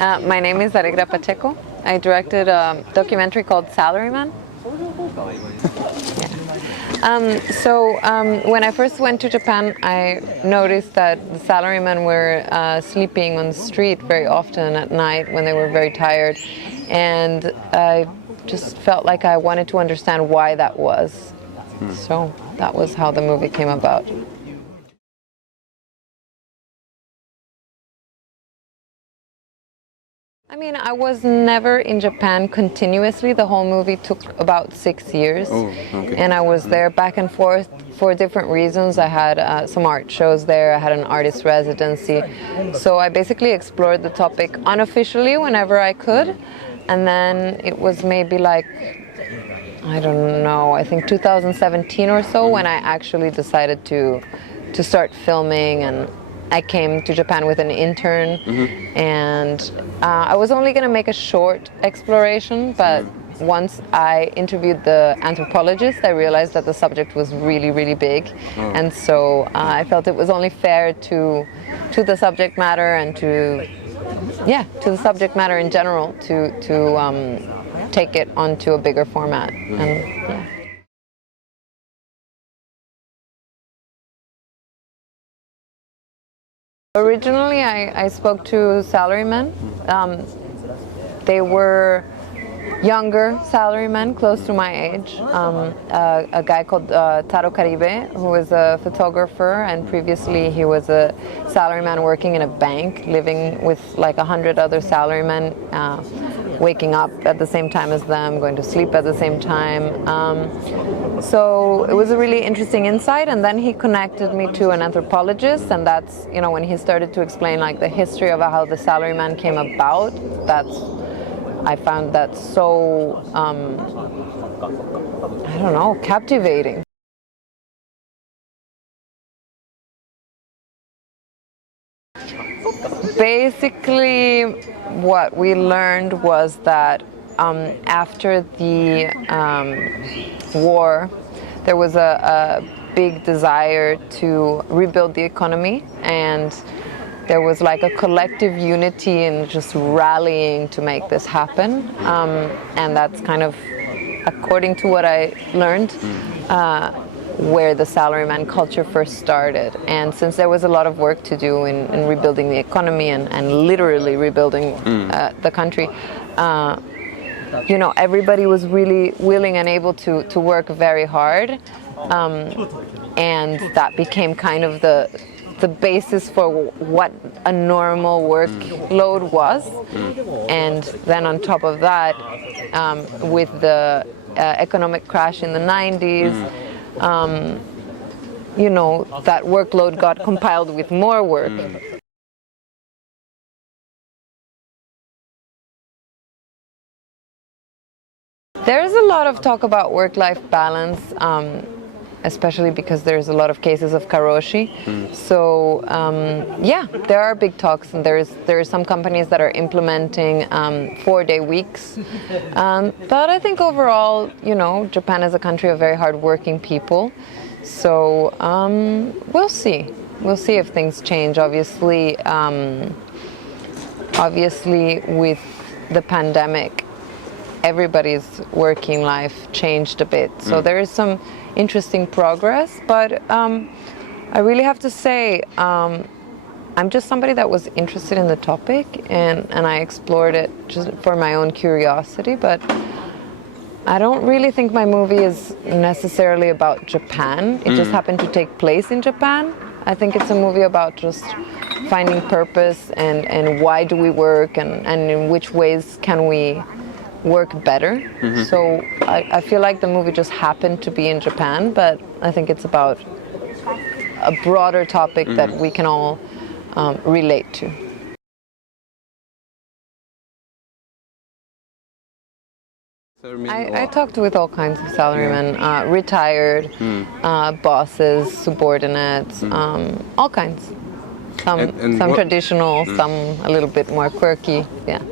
My name is Allegra Pacheco. I directed a documentary called Salaryman. When I first went to Japan, I noticed that the salarymen were sleeping on the street very often at night when they were very tired, and I just felt like I wanted to understand why that was. So that was how the movie came about. I mean, I was never in Japan continuously. The whole movie took about 6 years. Oh, okay. And I was there back and forth for different reasons. I had some art shows there, I had an artist residency. So I basically explored the topic unofficially whenever I could. And then it was maybe like, I don't know, I think 2017 or so when I actually decided to start filming, and I came to Japan with an intern, and I was only going to make a short exploration, but once I interviewed the anthropologist, I realized that the subject was really, really big, and so I felt it was only fair to the subject matter and to the subject matter in general to take it onto a bigger format. And Originally, I spoke to salarymen. They were younger salarymen, close to my age. A guy called Taro Caribe, who was a photographer, and previously he was a salaryman working in a bank, living with like 100 other salarymen, waking up at the same time as them, going to sleep at the same time. So it was a really interesting insight, and then he connected me to an anthropologist, and that's, you know, when he started to explain like the history of how the salaryman came about, I found that so, I don't know, captivating. Basically, what we learned was that after the war, there was a big desire to rebuild the economy, and there was like a collective unity and just rallying to make this happen. And that's kind of, according to what I learned, where the salaryman culture first started. And since there was a lot of work to do in rebuilding the economy and literally rebuilding the country, you know, everybody was really willing and able to work very hard. And that became kind of the basis for what a normal workload was. And then on top of that, with the economic crash in the 90s, you know, that workload got compiled with more work. There's a lot of talk about work-life balance, especially because there's a lot of cases of karoshi. So yeah, there are big talks, and there are some companies that are implementing 4-day weeks. But I think overall, you know, Japan is a country of very hard-working people. So we'll see. We'll see if things change. Obviously, with the pandemic, everybody's working life changed a bit. So there is some interesting progress, but I really have to say, I'm just somebody that was interested in the topic, and I explored it just for my own curiosity, but I don't really think my movie is necessarily about Japan. It just happened to take place in Japan. I think it's a movie about just finding purpose and why do we work, and in which ways can we work better. So I feel like the movie just happened to be in Japan, but I think it's about a broader topic that we can all relate to. I talked with all kinds of salarymen, retired, bosses, subordinates, all kinds. Some traditional, some a little bit more quirky, yeah.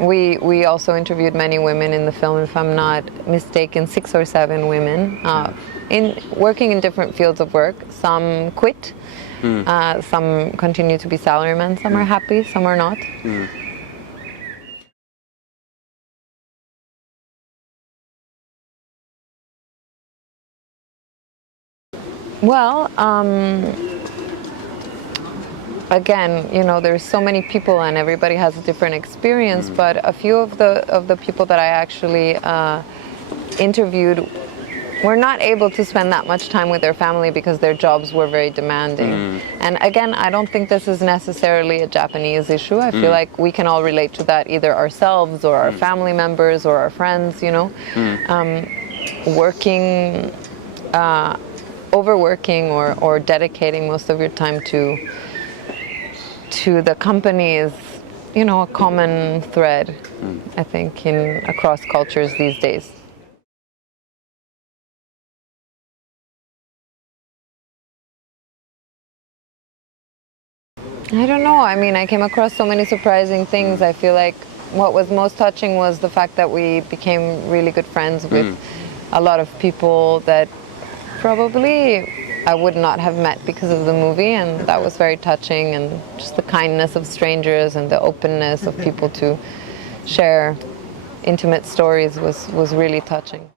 We also interviewed many women in the film, if I'm not mistaken, 6 or 7 women working in different fields of work. Some quit, some continue to be salarymen, some are happy, some are not. Well, again, you know, there's so many people and everybody has a different experience, but a few of the people that I actually interviewed were not able to spend that much time with their family because their jobs were very demanding. And again, I don't think this is necessarily a Japanese issue. I feel like we can all relate to that, either ourselves or our family members or our friends, you know. Working, overworking or dedicating most of your time to the company is, you know, a common thread, I think, across cultures these days. I don't know. I mean, I came across so many surprising things. I feel like what was most touching was the fact that we became really good friends with a lot of people that probably I would not have met because of the movie, and that was very touching, and just the kindness of strangers and the openness of people to share intimate stories was really touching.